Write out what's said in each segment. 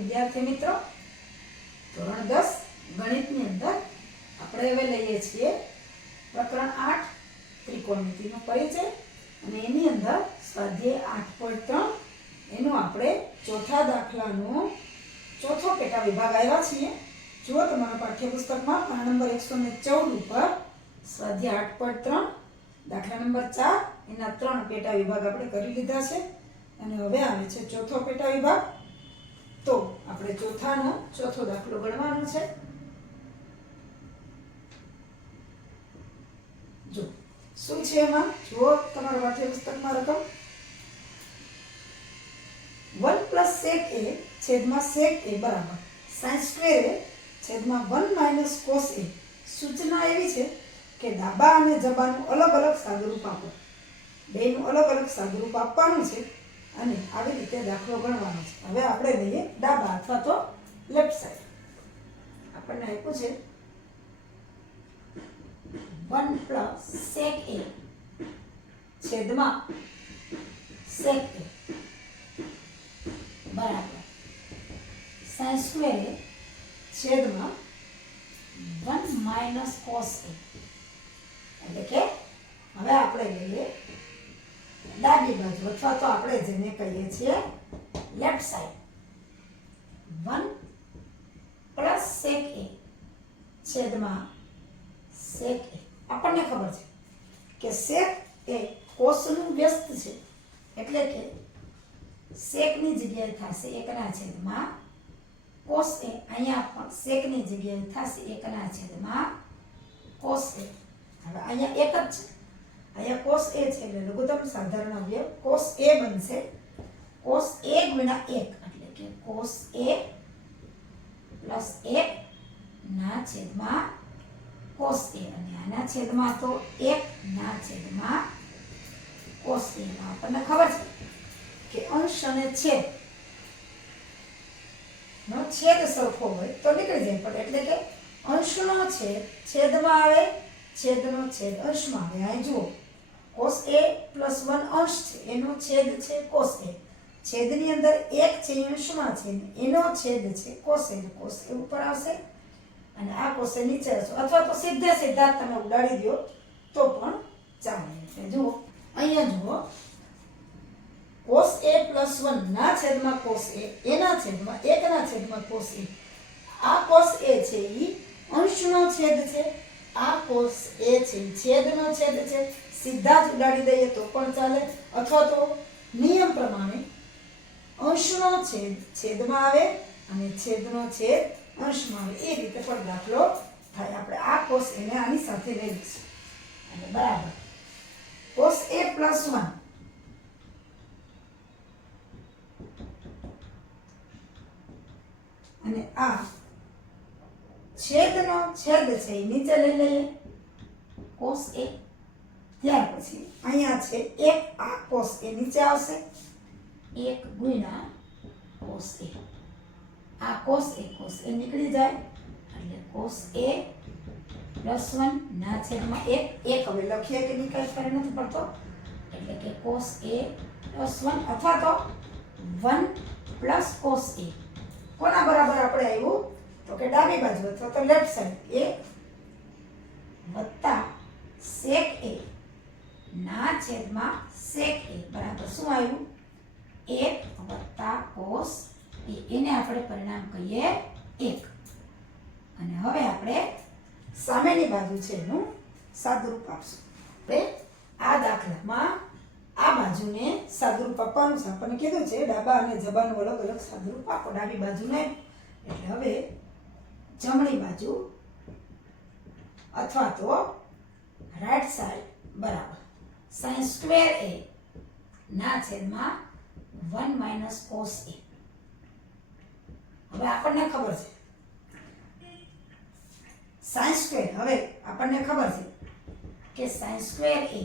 વિદ્યાર્થી મિત્રો, ધોરણ 10 ગણિતની અંદર આપણે હવે લઈએ છીએ પ્રકરણ 8 ત્રિકોણમિતિનો પરિચય અને એની અંદર સ્વાધ્યાય 8.3 એનો આપણે ચોથા દાખલાનો ચોથો પેટા વિભાગ આવ્યા છીએ। જો તમારા પાઠ્યપુસ્તકમાં પાના નંબર 114 ઉપર સ્વાધ્યાય 8.3 દાખલા નંબર 4 એના 3 પેટા વિભાગ આપણે કરી લીધા છે અને હવે આવે છે ચોથો પેટા વિભાગ। તો આપણે ચોથાનો ચોથો દાખલો ગણવાનો છે। જો શું છે એમાં, જો તમારા પાઠ્યપુસ્તકમાં રકમ 1 + sec a છેદમાં sec a બરાબર sin સ્ક્વેર a છેદમાં 1 - cos a। સૂચના એવી છે કે ડાબા અને જબાનું અલગ અલગ સાદુરૂપ આપો। બેનું અલગ અલગ સાદુરૂપ આપવાનું છે અને આવી રીતે દાખલો ગણવાનો છે। હવે આપણે લઈએ ડાબા અથવા તો લેફ્ટ સાઈડ। આપણને આપ્યું છે 1 + sec a છેદમાં sec a બરાબર sin સ્ક્વેર a છેદમાં 1 - cos a। એટલે કે હવે આપણે લઈએ ડાબી બાજુ અથવા તો આપણે જેને કહીએ છીએ લેફ્ટ સાઈડ। 1 + sec a છેદમાં sec a। આપણને ખબર છે કે sec એ કોસનું વ્યસ્ત છે એટલે કે sec ની જગ્યાએ થશે 1/, cos a અહીંયા પણ sec ની જગ્યાએ થશે 1/, cos a। હવે અહીંયા એક જ છે, અહીંયા cos a છે એટલે લઘુત્તમ સાધારણ અવયવ cos a બનશે। cos a × 1 એટલે કે cos a + 1 ના છેદમાં cos a અને આના છેદમાં તો 1 ના છેદમાં cos a। આપણને ખબર છે કે અંશ અને છેદ નો છેદ સરખો હોય તો નીકળી જાય પણ એટલે કે અંશનો છેદ છેદમાં આવે, છેદનો છેદ અંશમાં આવે। અહીં જુઓ cos a + 1 અંશ છે એનો છેદ છે cos a, છેદની અંદર 1 છે અંશમાં છે એનો છેદ છે cos a, cos a ઉપર આવશે અને આ cos a નીચે આવશે અથવા તો સીધા તમે ઉડાડી દો તો પણ ચાલે। એટલે જુઓ અહીંયા જુઓ cos a + 1 ના છેદમાં cos a એના છેદમાં 1/, cos a। આ cos a છે ઈ અંશનો છેદ છે, આ cos a છે છેદનો છેદ છે। સીધા જ ઉડાડી દઈએ તો પણ ચાલે અથવા તો નિયમ પ્રમાણે અંશનો છેદ છેદમાં આવે અને છેદનો છેદ અંશમાં આવે, એ રીતે પણ દાખલો થાય। આપણે આ cos a ને આની સાથે લઈ લઈશું અને બરાબર cos a + 1 અને આ છેદનો છેદ છે એ નીચે લઈ લઈએ cos a। ત્યાર પછી અહીંયા છે 1, આ cos a નીચે આવશે 1 × cos a। આ cos a નીકળી જાય એટલે cos a + 1 ના છેદમાં 1 હવે લખીએ કે નિકાલ કરી નથી પડતો એટલે કે cos a + 1 અથવા તો 1 + cos a કોના બરાબર આપણે આવ્યું તો કે ડાબી બાજુ અથવા તો લેફ્ટ સાઈડ 1 + sec a ના છેદમાં sec a બરાબર શું આવ્યું 1 + cos a, એને આપણે પરિણામ કહીએ 1। અને હવે આપણે સામેની બાજુ છે એનું સાદુરૂપ આપશું। આપણે આ દાખલામાં આ બાજુને સાદુરૂપ આપવાનું છે, આપણને કીધું છે ડાબા અને જબાનું અલગ અલગ સાદુરૂપ આપો। ડાબી બાજુને એટલે હવે જમણી બાજુ અથવા તો રાઈટ સાઈડ બરાબર sin સ્ક્વેર a ના છેદમાં 1 - cos a। હવે આપણને ખબર છે sin સ્ક્વેર, હવે આપણને ખબર છે કે sin square a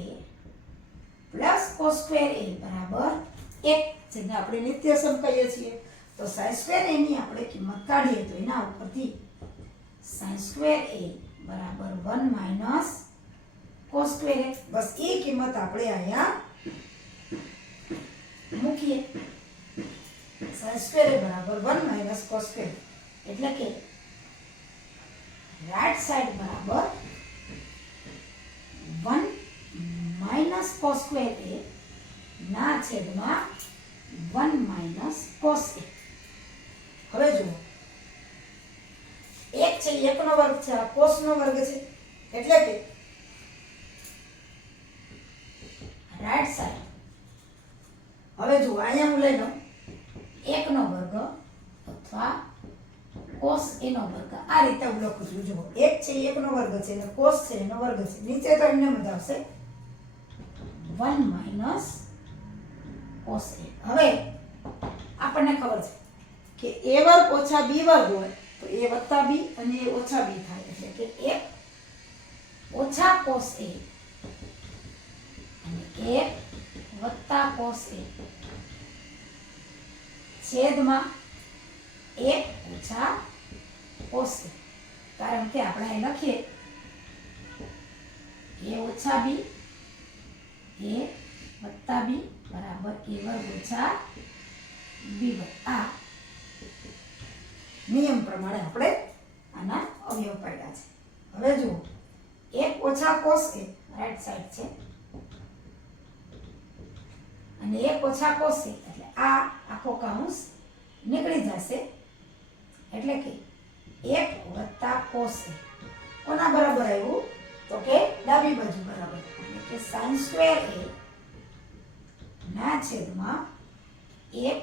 + cos square a બરાબર 1, જેને આપણે નિત્યસમ કહીએ છીએ। તો sin સ્ક્વેર a ની આપણે કિંમત કાઢીએ તો એના ઉપરથી sin સ્ક્વેર a બરાબર 1 - cos સ્ક્વેર a, બસ એ કિંમત આપણે અહીંયા મૂકીએ। sin સ્ક્વેર એ બરાબર 1 માઇનસ cos સ્ક્વેર, એટલે કે રાઈટ સાઈડ બરાબર 1 માઇનસ cos સ્ક્વેર એ ના છેદમાં 1 માઇનસ cos એ. હવે જુઓ, એક છે એકનો વર્ગ છે, આ cos નો વર્ગ છે, એટલે કે રાઈટ સાઈડ, હવે જુઓ અહીંયા હું લઈ લઉં 1 નો વર્ગ અથવા cos a નો વર્ગ, આ રીતે હું લખું છું. જુઓ, 1 છે 1 નો વર્ગ છે અને cos છે એનો વર્ગ છે, નીચે તો એમને મત આવશે 1 માઇનસ cos a. હવે આપણને ખબર છે કે a વર્ગ ઓછા b વર્ગ હોય તો a વત્તા b અને a ઓછા b થાય, એટલે કે 1 ઓછા cos a અને 1 વત્તા cos a છેદમાં 1 ઓછા cos a. કારણ કે આપણે અહીં લખીએ a ઓછા b, a વત્તા b બરાબર a વર્ગ ઓછા b વર્ગ. આ નિયમ પ્રમાણે આપણે આના અવયવ પાડ્યા છે. હવે જુઓ, 1 ઓછા cos a રાઈટ સાઈડ છે અને 1 ઓછા cos a એટલે આ આખો કૌંસ નીકળી જશે, એટલે કે 1 વત્તા cos a કોના બરાબર આવ્યું તો કે ડાબી બાજુ બરાબર, એટલે કે sin સ્ક્વેર a ના છેદમાં 1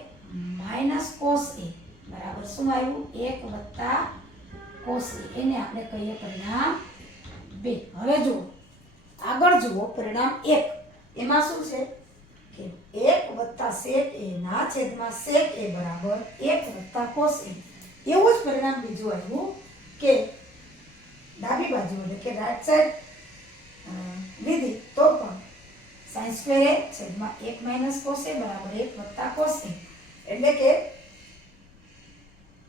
માઇનસ cos a બરાબર શું આવ્યું 1 વત્તા cos a. એને આપણે કહીએ પરિણામ 2. હવે જુઓ, આગળ જુઓ પરિણામ 1, એમાં શું છે કે 1 વત્તા sec a ના છેદમાં sec a બરાબર 1 વત્તા cos a. એવું જ પરિણામ બીજું આવ્યું કે ડાબી બાજુ એટલે કે રાઈટ સાઈડ લીધી તો પણ sin સ્ક્વેર a છેદમાં 1 માઇનસ cos a બરાબર 1 વત્તા cos a, એટલે કે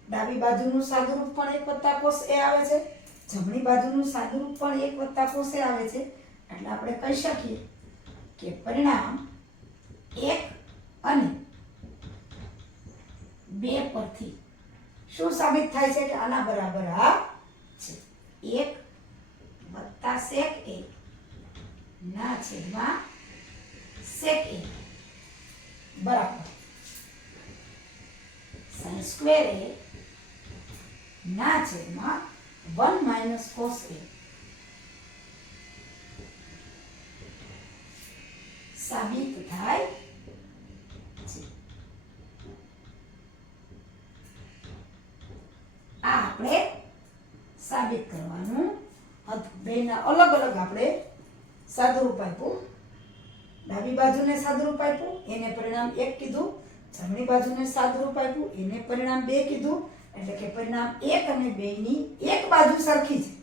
ડાબી બાજુનું સાદુરૂપ પણ 1 વત્તા cos a આવે છે, જમણી બાજુનું સાદુરૂપ પણ 1 વત્તા cos a આવે છે. એટલે આપણે કહી શકીએ કે પરિણામ 1 અને 2 પરથી શું સાબિત થાય છે કે આના બરાબર આ છે 1 વત્તા sec a ના છેદમાં sec a બરાબર sin સ્ક્વેર a ના છેદમાં 1 માઇનસ cos a સાબિત થાય છે. આ આપણે સાબિત કરવાનું હતું. બેના અલગ અલગ આપણે સાદુરૂપ આપ્યું, ડાબી બાજુને સાદુરૂપ આપ્યું એને પરિણામ 1 કીધું, જમણી બાજુને સાદુરૂપ આપ્યું એને પરિણામ 2 કીધું, એટલે કે પરિણામ 1 અને 2 ની એક બાજુ સરખી છે.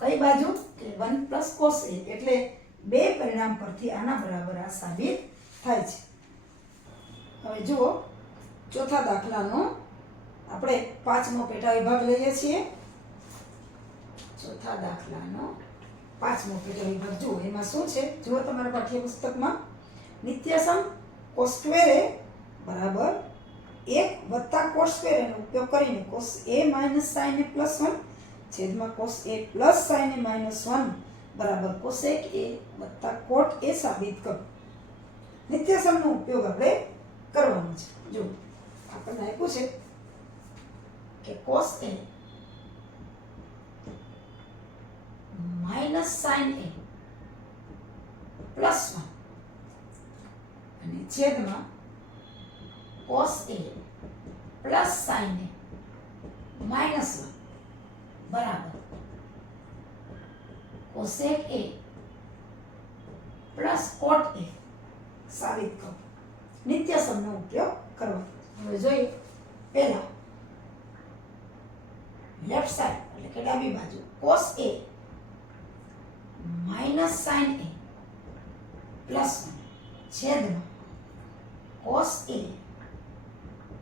કઈ બાજુ કે 1 પ્લસ cos a, એટલે 2 પરિણામ પરથી આના બરાબર આ સાબિત થાય છે. હવે જુઓ, ચોથા દાખલાનો આપણે 5મો પેટા વિભાગ લઈએ છીએ. ચોથા દાખલાનો 5મો પેટા વિભાગ જુઓ, એમાં શું છે જુઓ તમારા પાઠ્યપુસ્તકમાં નિત્યસમ cos સ્ક્વેર a બરાબર 1 વત્તા cos સ્ક્વેર એનો ઉપયોગ કરીને cos a minus sin a plus 1 છેદમાં cos a plus sin a minus 1 બરાબર cosec a વત્તા cot a સાબિત કરો. નિત્યસમનો ઉપયોગ આપણે કરવાનો છે. જો આપણને આપ્યું છે કે cos a minus sin a plus 1 અને છેદમાં cos a plus sin a minus 1 બરાબર cosec a plus cot a સાબિત કરો. નિત્યસમનો ઉપયોગ કરવાનો. હવે જોઈએ, પહેલા લેફ્ટ સાઈડ એટલે કે ડાબી બાજુ cos a minus sin a plus 1 છેદમાં cos a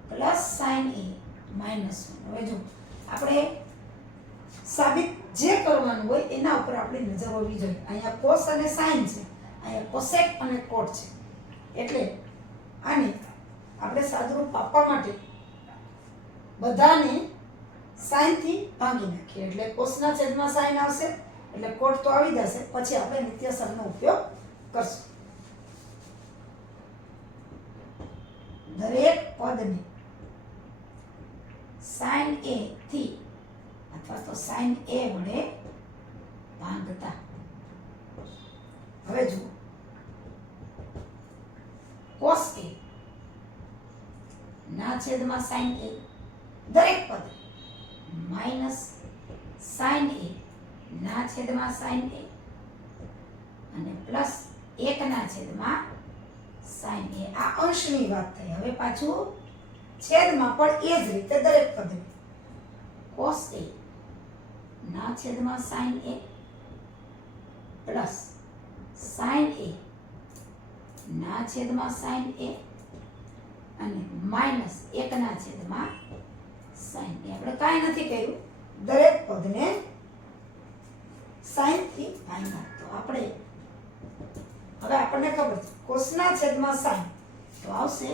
plus sin a minus 1. હવે જો આપણે સાબિત જે કરવાનું હોય એના ઉપર આપણી નજર હોવી જોઈએ. અહીંયા cos અને sin છે, અહીંયા cosec અને cot છે, એટલે આને આપણે સાદુરૂપ આપવા માટે બધાને સાઈન થી ભાગી નાખીએ એટલે કોસના છેદમાં સાઈન આવશે એટલે કોટ તો આવી જશે પછી આપણે નિત્યસરનો ઉપયોગ કરશું દરેક પદને સાઈન એ થી અથવા તો સાઈન એ વડે ભાંગતા હવે જુઓ cos a ના છેદમાં sin a દરેક પદ માઈનસ sin a ના છેદમાં sin a અને પ્લસ 1 ના છેદમાં sin a આ અંશની વાત થઈ હવે પાછું છેદમાં પણ એ જ રીતે દરેક પદ cos a ના છેદમાં sin a plus sin a ના છેદમાં sin a અને માઈનસ 1 ના છેદમાં sin a આપણે કાંઈ નથી કર્યું દરેક પદને sin થી ભાગ્યા તો આપણે હવે આપણને ખબર છે કોસના છેદમાં sin તો આવશે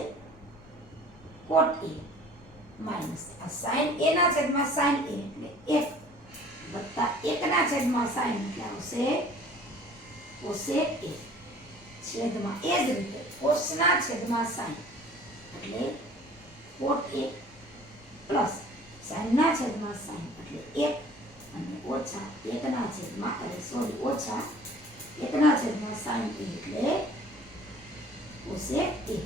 cot a માઈનસ આ sin a ના છેદમાં sin a એટલે 1 વત્તા 1 ના છેદમાં sin એટલે આવશે cosec a છેદમાં એ જ રીતે કોસના છેદમાં sin એટલે cot a પ્લસ sin ના છેદમાં sin એટલે 1 અને ઓછા 1 ના છેદમાં ઓછા 1 ના છેદમાં sin a એટલે cosec a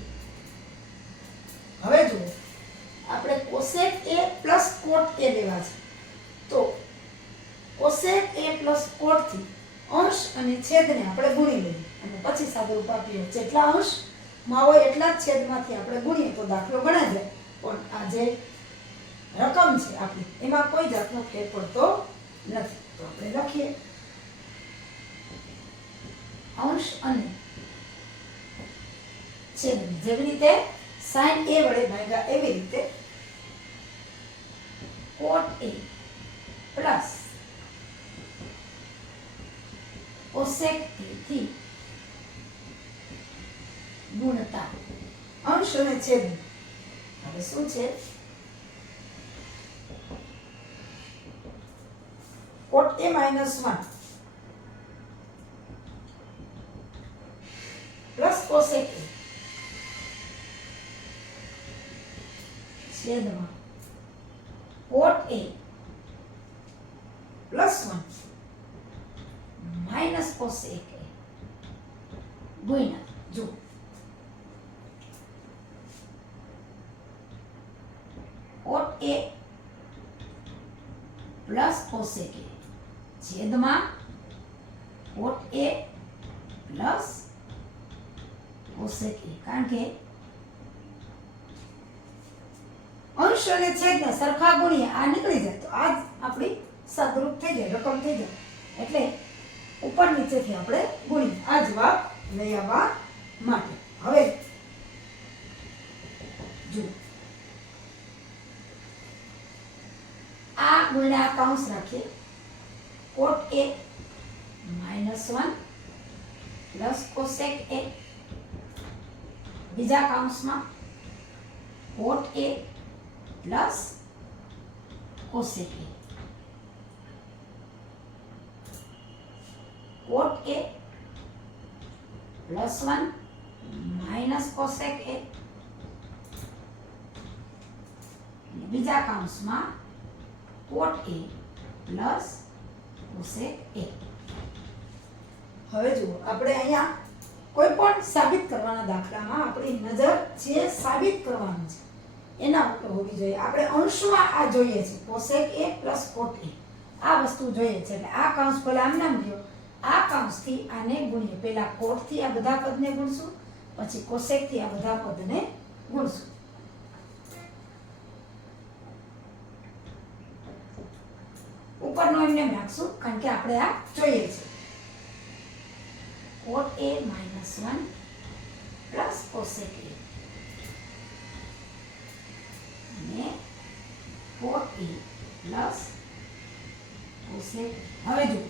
હવે જુઓ આપણે cosec a plus cot a લેવા છે તો cosec a પ્લસ cot થી અંશ અને છેદને આપણે ગુણી લઈએ અને પછી સાદુરૂપ આપીએ જેટલા અંશ માં હોય એટલા જ છેદમાંથી આપણે ગુણીએ તો દાખલો ગણાય જાય પણ આ જે રકમ છે આપણી એમાં કોઈ જાતનો ફેર પડતો નથી તો આપણે લખીએ અંશ અને છેદને જેવી રીતે sin a વડે ભાગ્યા એવી રીતે cot a plus cosec a થી ગુણતા અંશ અને છેદ હવે શું છે cot a minus 1 plus cosec a છેદમાં cot a plus 1 minus cosec a ગુણ્યા જો cot a plus cosec a છેદમાં cot a plus cosec a કારણ કે અંશ અને છેદને સરખા ગુણીએ આ નીકળી જાય તો આ જ આપણી સાદુરૂપ થઈ જાય રકમ થઈ જાય એટલે ઉપર નીચેથી આપણે ગુણીએ આ જવાબ લઈ આવવા માટે હવે જો આ ગુણ્યા કૌંસ રાખીએ cot a minus 1 plus cosec a બીજા કૌંસમાં cot a plus cosec a cot a plus 1 minus cosec a બીજા કૌંસમાં cot a plus cosec a હવે જુઓ આપણે અહીંયા કોઈ પણ સાબિત કરવાના દાખલામાં આપણી નજર જે સાબિત કરવાનું છે એના ઉપર હોવી જોઈએ આપણે અંશમાં આ જોઈએ છે cosec a plus cot a આ વસ્તુ જોઈએ છે એટલે આ કૌંસ પહેલા આમ નામ લ્યો આ કૌંસથી આને ગુણીએ પહેલા cot થી આ બધા પદને ગુણશું પછી cosec થી આ બધા પદને ગુણશું ઉપરનો એમને રાખશું કારણ કે આપણે આ જોઈએ છે cot a minus 1 plus cosec a અને cot a plus cosec હવે જો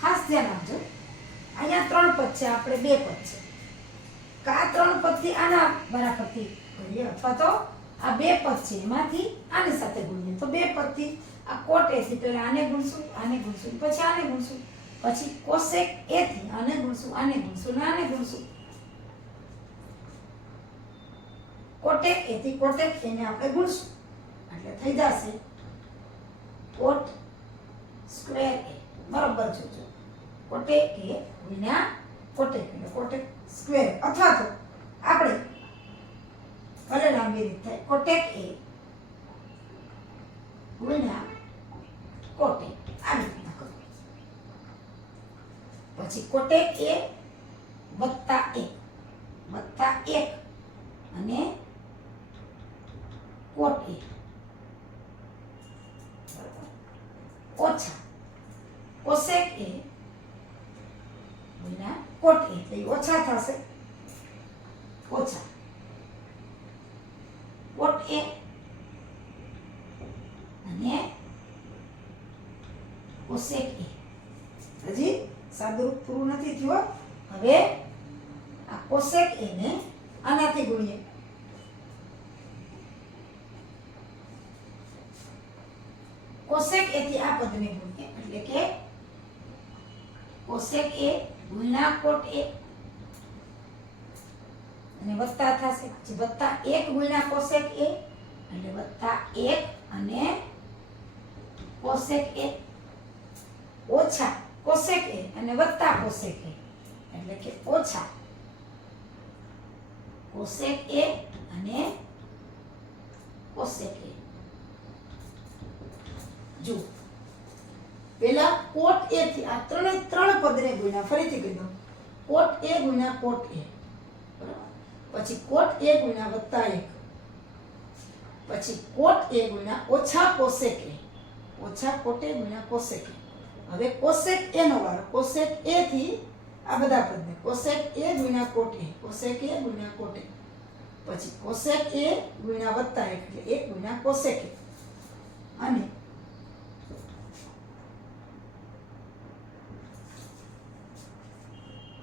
ખાસ ધ્યાન આપજો અહીંયા 3 પદ છે આપણે 2 પદ છે આ 3 પદથી આના બરાબરથી કરીએ અથવા તો આ 2 પદ છે એમાંથી આની સાથે ગુણીએ તો 2 પદથી આ cot a થી પહેલા આને ગુણશું પછી આને ગુણશું પછી cosec a થી આને ગુણશું અને આને ગુણશું cotec a થી cotec a ને આપણે ગુણશું એટલે થઈ જશે cot સ્ક્વેર a બરાબર જોજો cotec a ગુણ્યા cotec એટલે cotec સ્ક્વેર અથવા તો આપણે ભલે લાંબી રીત થાય cotec a ગુણ્યા cotec આવી રીતના કરો પછી cotec a વત્તા 1 અને cot a ઓછા cosec a ગુણ્યા cot a એટલે ઓછા થશે ઓછા cot a અને cosec a હજી સાદુરૂપ પૂરું નથી થયું હવે આ cosec a ને આનાથી ગુણીએ cosec a થી આ પદને ગુણીએ એટલે કે cosec a ગુણ્યા cot a અને વત્તા થશે પછી વત્તા 1 ગુણ્યા cosec a એટલે વત્તા 1 અને cosec a ઓછા cosec a અને વત્તા cosec a એટલે કે ઓછા cosec a અને cosec a જો પેલા cot a થી આ ત્રણે ત્રણ પદને ગુણ્યા ફરીથી કહી દઉં cot a ગુણ્યા cot a બરાબર પછી cot a ગુણ્યા વત્તા 1 પછી cot a ગુણ્યા ઓછા cosec a ઓછા cot a ગુણ્યા cosec a હવે cosec a નો વારો cosec a થી આ બધા પદને cosec a ગુણ્યા cot a cosec a ગુણ્યા cot a પછી cosec a ગુણ્યા વત્તા 1 એટલે 1 ગુણ્યા cosec a અને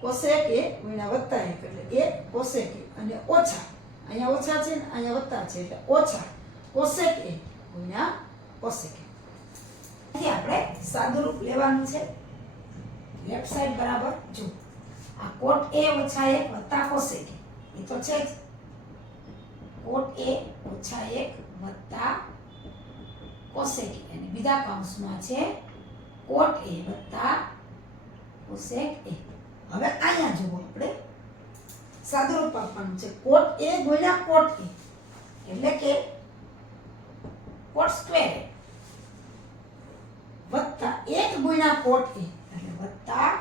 cosec a ગુણ્યા વત્તા 1 એટલે 1 cosec a અને ઓછા અહીંયા ઓછા છે ને અહીંયા વત્તા છે એટલે ઓછા cosec a ગુણ્યા cosec a અહીં આપણે સાદુરૂપ લેવાનું છે લેફ્ટ સાઈડ બરાબર જો આ cot a ઓછા 1 વત્તા cosec a એ તો છે જ cot a ઓછા 1 વત્તા cosec a અને બીજા કૌંસમાં છે cot a વત્તા cosec a હવે અહીંયા જુઓ આપણે સાદુરૂપ આપવાનું છે cot a ગુણ્યા cot a એટલે કે cot સ્ક્વેર વત્તા 1 ગુણ્યા cot a એટલે વત્તા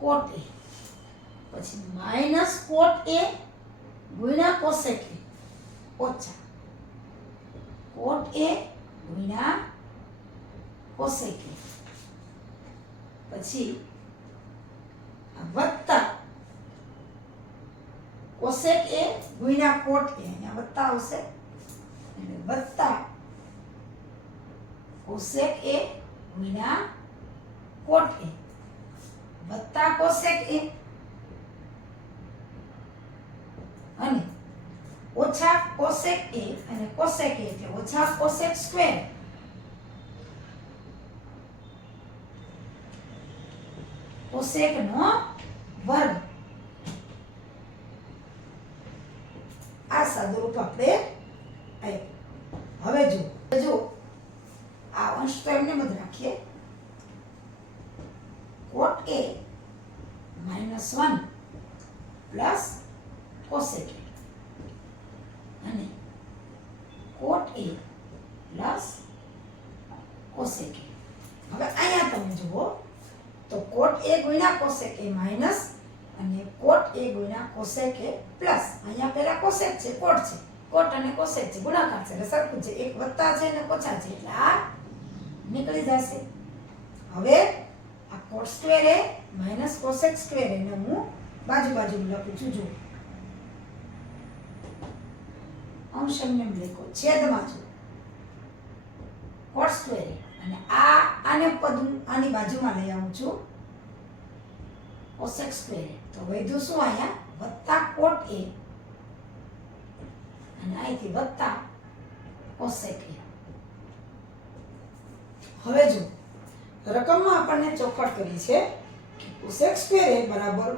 cot a પછી માઈનસ cot a ગુણ્યા cosec a ઓછા cot a ગુણ્યા cosec a પછી વત્તા cosec a ગુણ્યા cot a અહીંયા વત્તા આવશે એટલે વત્તા cosec a ગુણ્યા cot a વત્તા cosec a અને ઓછા cosec a અને cosec a એટલે ઓછા cosec સ્ક્વેર cosec નો વર્ગ આ સાદુરૂપ આપણે હવે જો આ અંશ તો એમને મત રાખીએ cot a -1 plus cosec a અને cot a plus cosec a હવે અહીંયા તમે જુઓ તો cot a ગુણ્યા cosec a માઈનસ અને cot a ગુણ્યા cosec a પ્લસ અહીંયા પહેલા cosec છે cot અને cosec છે ગુણાકાર છે એટલે સરખું છે એક વત્તા છે અને ઓછા છે એટલે આ નીકળી જશે હવે આ cot square a minus cosec square a ને હું બાજુમાં લખું છું જો અંશ એમને લખો છેદમાં જો cot સ્ક્વેર a અને આને પદ આની બાજુમાં લઈ આવું છું cosec સ્ક્વેર તો વધ્યું શું અહીંયા વત્તા કોટ એ અને અહીંથી વત્તા કોસેક એ. હવે જો રકમમાં આપણને ચોખવટ કરી છે કે કોસેક સ્ક્વેર એ બરાબર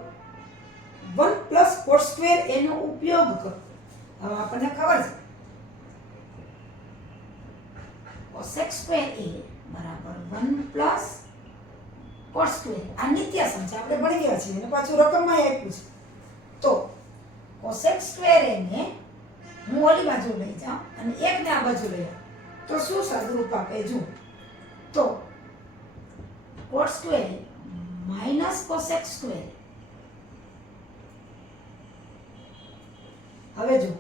1 પ્લસ કોટ સ્ક્વેર એનો ઉપયોગ કરો. હવે આપણને ખબર છે કોસેક સ્ક્વેર એ બરાબર 1 પ્લસ કોટ સ્ક્વેર. આ નિત્યસમ છે, આપણે ભણી ગયા છીએ અને પાછું રકમમાં આપ્યું છે. તો કોસેક સ્ક્વેર એને હું ઓલી બાજુ લઈ જાઉં અને એકને આ બાજુ લઈ આવું તો શું સાદુરૂપ આપે જુઓ. તો cot square minus cosec square. હવે જો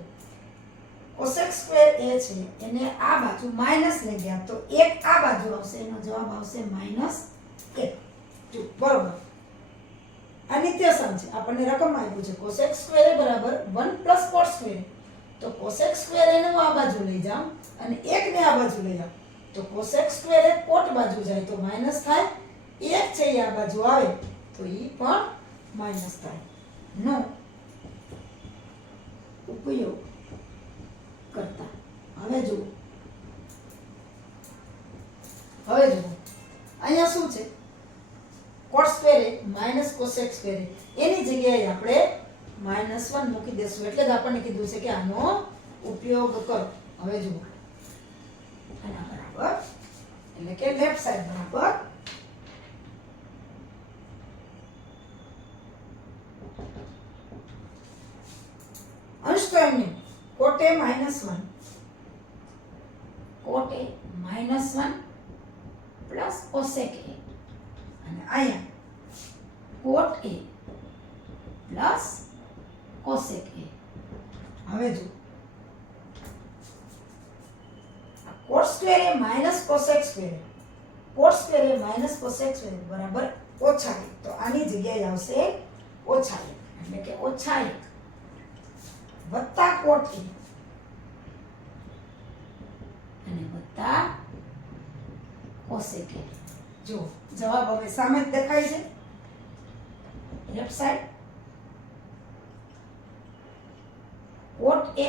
કોસેક સ્ક્વેર એ છે એને આ બાજુ માઇનસ લઈ ગયા તો એક આ બાજુ આવશે, એનો જવાબ આવશે -1. જો બરોબર, આ નિત્યસમ છે, આપણને રકમ આપ્યું છે કોસેક સ્ક્વેર એ બરાબર 1 પ્લસ કોટ સ્ક્વેર. તો કોસેક સ્ક્વેર એને હું આ બાજુ લઈ જાઉં અને એકને આ બાજુ લઈ આવું તો કોસેક સ્ક્વેર એ કોટ બાજુ જાય તો માઇનસ થાય. એક છે એ આ બાજુ આવે તો એ પણ માઇનસ થાય. નો ઉપયોગ કરતા. હવે જુઓ અહીંયા શું છે, કોટ સ્ક્વેર એ માઇનસ કોસેક સ્ક્વેર એની જગ્યાએ આપણે -1 મૂકી દેશું. એટલે જ આપણને કીધું છે કે આનો ઉપયોગ કરો. હવે જુઓ આના બરાબર એટલે કે લેફ્ટ સાઈડ બરાબર અંશતોયની કોટ એ -1 પ્લસ કોસેક એ અને અહીંયા કોટ એ પ્લસ કોસેક એ. હવે જો કોટ સ્ક્વેર એ minus cosec square, cot square એ માઇનસ કોસેક સ્ક્વેર બરાબર -1. તો આની જગ્યાએ આવશે -1 એટલે કે -1 વત્તા કોટ એ અને વત્તા કોસેક એ. જો જવાબ હવે સામે જ દેખાય છે, લેફ્ટ સાઈડ કોટ એ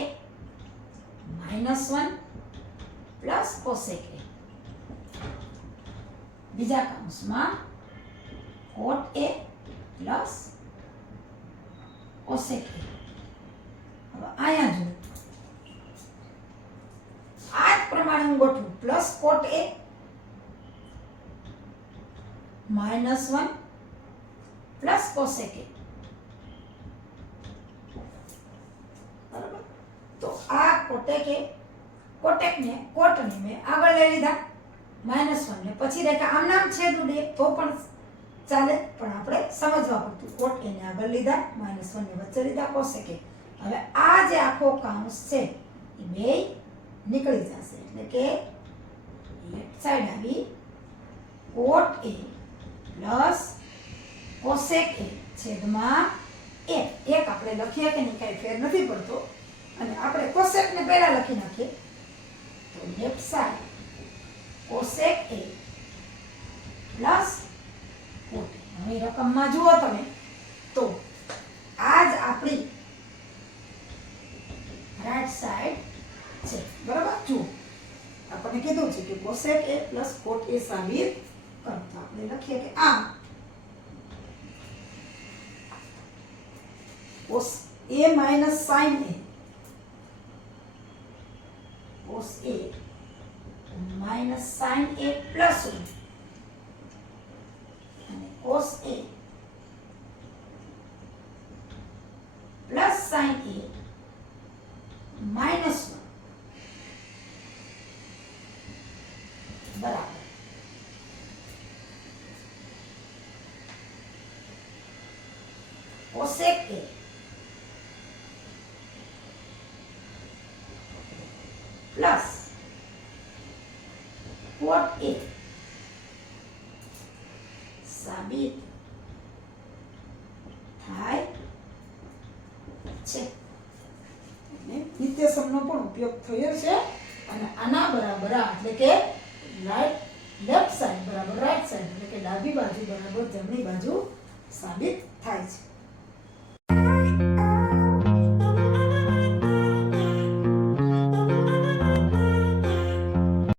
-1 પ્લસ કોસેક એ. બીજા કૌંસમાં કોટ એ પ્લસ કોસેક એ. હવે અહીંયા જો આ જ પ્રમાણે હું ગોઠવું પ્લસ કોટ એ -1 પ્લસ કોસેક એ. બરાબર, તો આ કોટેકને મેં આગળ લઈ લીધા -1 ને પછી રેખા આમ નામ છેદ ઉડે તો પણ ચાલે, પણ આપણે સમજવા પડતું. કોટ એને આગળ લીધા, -1 ને વચ્ચે લીધા, કોસેક એ. હવે આ જે આખો કૌંસ છે એ બે નીકળી જશે એટલે કે લેફ્ટ સાઈડ આવી કોટ એ પ્લસ કોસેક એ છેદમાં 1 આપણે લખીએ કે નહીં કાંઈ ફેર નથી પડતો અને આપણે કોસેક ને પહેલા લખી નાખીએ તો લેફ્ટ સાઈડ કોસેક એ પ્લસ કોટ. હવે રકમમાં જુઓ તમે તો આ જ આપણી રાઈટ સાઈડ છે. બરાબર, જુઓ આપણને કીધું છે કે કોસેક એ પ્લસ કોટ એ સાબિત કરો. તો આપણે લખીએ કે આમ cos a minus sin a, cos a minus sin a plus 1 અને cos a plus sin a minus 1 બરાબર. cosec a plus cot a સાબિત થાય છે. એટલે નિત્યસમનો પણ ઉપયોગ થયો છે અને આના બરાબર એટલે કે લેફ્ટ સાઈડ બરાબર રાઈટ સાઈડ એટલે કે ડાબી બાજુ બરાબર જમણી બાજુ સાબિત થાય છે.